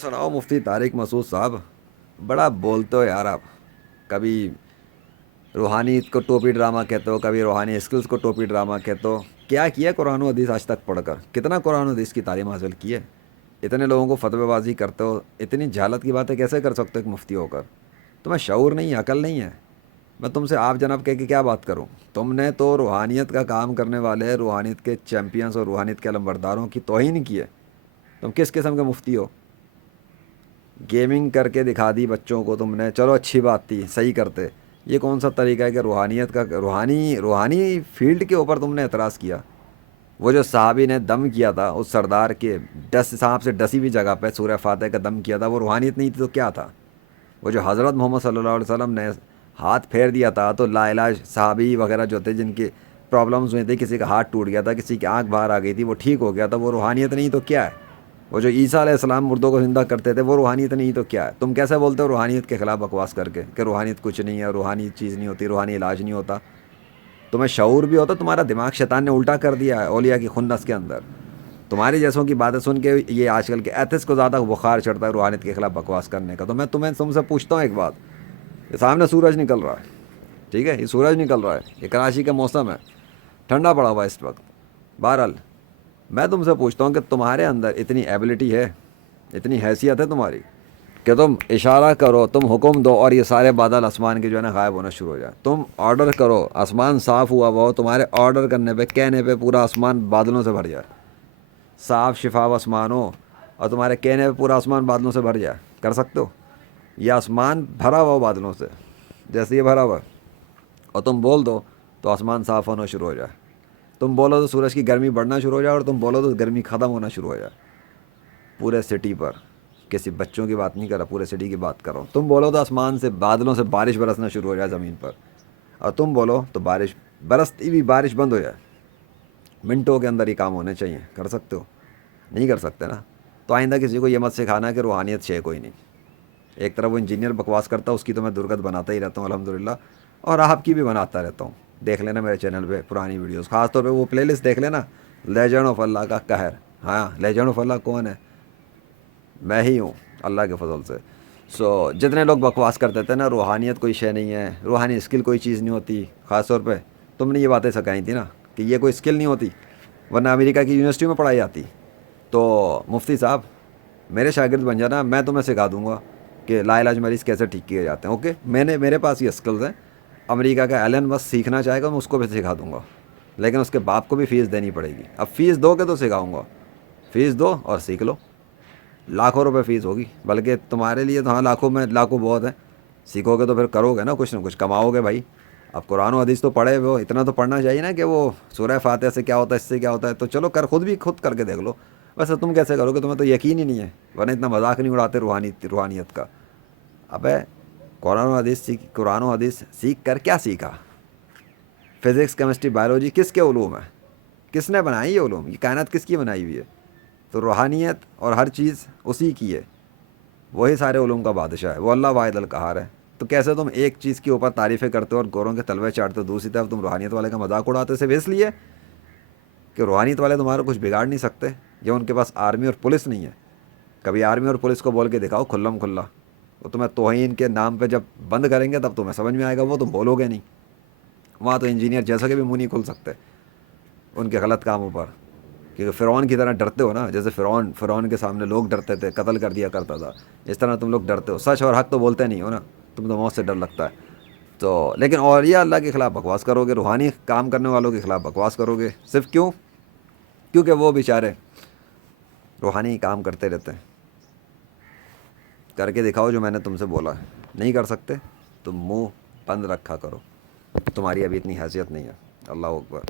سناؤ مفتی طارق مسعود صاحب، بڑا بولتے ہو یار آپ. کبھی روحانیت کو ٹوپی ڈرامہ کہتے ہو، کبھی روحانی اسکلز کو ٹوپی ڈرامہ کہتے ہو. کیا کیا قرآن و حدیث آج تک پڑھ کر؟ کتنا قرآن و حدیث کی تعلیم حاصل کی ہے؟ اتنے لوگوں کو فتوی بازی کرتے ہو، اتنی جہالت کی باتیں کیسے کر سکتے ہو ایک مفتی ہو کر؟ تمہیں شعور نہیں ہے، عقل نہیں ہے. میں تم سے آپ جناب کہہ کے کیا بات کروں؟ تم نے تو روحانیت کا کام کرنے والے، روحانیت کے چیمپئنز اور روحانیت کے علمبرداروں کی توہین کی ہے. تم کس قسم کے مفتی ہو؟ گیمنگ کر کے دکھا دی بچوں کو تم نے، چلو اچھی بات تھی، صحیح کرتے. یہ کون سا طریقہ ہے کہ روحانیت کا روحانی فیلڈ کے اوپر تم نے اعتراض کیا؟ وہ جو صحابی نے دم کیا تھا اس سردار کے ڈس صاحب سے ڈسی ہوئی جگہ پہ سورہ فاتح کا دم کیا تھا، وہ روحانیت نہیں تھی تو کیا تھا؟ وہ جو حضرت محمد صلی اللہ علیہ وسلم نے ہاتھ پھیر دیا تھا تو لا علاج صحابی وغیرہ جو تھے، جن کی پرابلمز ہوئی تھی، کسی کا ہاتھ ٹوٹ گیا تھا، کسی کی آنکھ باہر آ گئی تھی، وہ ٹھیک ہو گیا تھا، وہ روحانیت نہیں تو کیا ہے؟ وہ جو عیسیٰ علیہ السلام مردوں کو زندہ کرتے تھے، وہ روحانیت نہیں تو کیا ہے؟ تم کیسے بولتے ہو روحانیت کے خلاف بکواس کر کے کہ روحانیت کچھ نہیں ہے، روحانی چیز نہیں ہوتی، روحانی علاج نہیں ہوتا؟ تمہیں شعور بھی ہوتا؟ تمہارا دماغ شیطان نے الٹا کر دیا ہے اولیاء کی خنس کے اندر. تمہاری جیسوں کی باتیں سن کے یہ آج کل کے ایتھس کو زیادہ بخار چڑھتا ہے روحانیت کے خلاف بکواس کرنے کا. تو میں تم سے پوچھتا ہوں ایک بات. یہ سامنے سورج نکل رہا ہے، ٹھیک ہے، یہ سورج نکل رہا ہے، یہ کراچی کا موسم ہے، ٹھنڈا پڑا ہوا ہے اس وقت. بہرحال میں تم سے پوچھتا ہوں کہ تمہارے اندر اتنی ایبلٹی ہے، اتنی حیثیت ہے تمہاری کہ تم اشارہ کرو، تم حکم دو اور یہ سارے بادل آسمان کے جو ہے نا غائب ہونا شروع ہو جائے. تم آرڈر کرو، آسمان صاف ہوا ہوا ہو، تمہارے آرڈر کرنے پہ، کہنے پہ پورا آسمان بادلوں سے بھر جائے. صاف شفاف آسمان ہو اور تمہارے کہنے پہ پورا آسمان بادلوں سے بھر جائے. کر سکتے ہو؟ یہ آسمان بھرا ہوا ہو بادلوں سے، جیسے یہ بھرا ہوا ہے، اور تم بول دو تو آسمان صاف ہونا شروع ہو جائے. تم بولو تو سورج کی گرمی بڑھنا شروع ہو جائے، اور تم بولو تو گرمی ختم ہونا شروع ہو جائے پورے سٹی پر. کسی بچوں کی بات نہیں کر رہا، پورے سٹی کی بات کر رہا ہوں. تم بولو تو آسمان سے بادلوں سے بارش برسنا شروع ہو جائے زمین پر، اور تم بولو تو بارش، برستی ہوئی بارش بند ہو جائے. منٹوں کے اندر ہی کام ہونے چاہیے. کر سکتے ہو؟ نہیں کر سکتے نا. تو آئندہ کسی کو یہ مت سکھانا کہ روحانیت ہے کوئی نہیں. ایک طرف وہ انجینئر بکواس کرتا ہے، اس کی تو میں درگت بناتا ہی رہتا ہوں الحمدللہ، اور آپ کی بھی بناتا رہتا ہوں. دیکھ لینا میرے چینل پہ پرانی ویڈیوز، خاص طور پہ وہ پلے لسٹ دیکھ لینا، لیجنڈ آف اللہ کا قہر. ہاں، لیجنڈ آف اللہ کون ہے؟ میں ہی ہوں، اللہ کے فضل سے. جتنے لوگ بکواس کرتے تھے نا روحانیت کوئی شے نہیں ہے، روحانی اسکل کوئی چیز نہیں ہوتی، خاص طور پہ تم نے یہ باتیں سکھائی تھی نا کہ یہ کوئی اسکل نہیں ہوتی، ورنہ امریکہ کی یونیورسٹی میں پڑھائی آتی. تو مفتی صاحب میرے شاگرد بن جانا، میں تمہیں سکھا دوں گا کہ لا علاج مریض کیسے ٹھیک کیے جاتے ہیں. اوکے، میرے پاس یہ اسکلز ہیں. امریکہ کا ایلن بس سیکھنا چاہے گا، میں اس کو بھی سکھا دوں گا، لیکن اس کے باپ کو بھی فیس دینی پڑے گی. اب فیس دو گے تو سکھاؤں گا. فیس دو اور سیکھ لو. لاکھوں روپے فیس ہوگی، بلکہ تمہارے لیے تو ہاں لاکھوں میں لاکھوں بہت ہیں. سیکھو گے تو پھر کرو گے نا، کچھ نہ کچھ کماؤ گے بھائی. اب قرآن و حدیث تو پڑھے وہ اتنا تو پڑھنا چاہیے نا کہ وہ سورہ فاتحہ سے کیا ہوتا ہے، اس سے کیا ہوتا ہے. تو چلو خود کر کے دیکھ لو. ویسے تم کیسے کرو گے؟ تمہیں تو یقین ہی نہیں ہے، ورنہ اتنا مذاق نہیں اڑاتے روحانیت کا. ابے قرآن و حدیث سیکھ کر کیا سیکھا؟ فزکس، کیمسٹری، بایولوجی کس کے علوم ہے؟ کس نے بنائی یہ علوم؟ یہ کائنات کس کی بنائی ہوئی ہے؟ تو روحانیت اور ہر چیز اسی کی ہے. وہی سارے علوم کا بادشاہ ہے، وہ اللہ واحد القہار ہے. تو کیسے تم ایک چیز کے اوپر تعریفیں کرتے ہو اور گوروں کے تلوے چاٹتے ہو، دوسری طرف تم روحانیت والے کا مذاق اڑاتے صرف اس لیے کہ روحانیت والے تمہارا کچھ بگاڑ نہیں سکتے، یا ان کے پاس آرمی اور پولیس نہیں ہے. کبھی آرمی اور پولیس کو بول کے دکھاؤ کھلم کھلا. وہ تمہیں توہین کے نام پہ جب بند کریں گے تب تمہیں سمجھ میں آئے گا. وہ تم بولو گے نہیں. وہاں تو انجینئر جیسا کہ بھی منہ نہیں کھل سکتے ان کے غلط کاموں پر، کیونکہ فرعون کی طرح ڈرتے ہو نا. جیسے فرعون کے سامنے لوگ ڈرتے تھے، قتل کر دیا کرتا تھا، اس طرح تم لوگ ڈرتے ہو. سچ اور حق تو بولتے نہیں ہو نا، تم تو موت سے ڈر لگتا ہے. تو لیکن اور یہ اللہ کے خلاف بکواس کرو گے، روحانی کام کرنے والوں کے خلاف بکواس کرو گے. صرف کیوں؟ کیونکہ وہ بیچارے روحانی کام کرتے رہتے ہیں. کر کے دکھاؤ جو میں نے تم سے بولا ہے. نہیں کر سکتے تم منہ بند رکھا کرو، تمہاری ابھی اتنی حیثیت نہیں ہے. اللہ اکبر.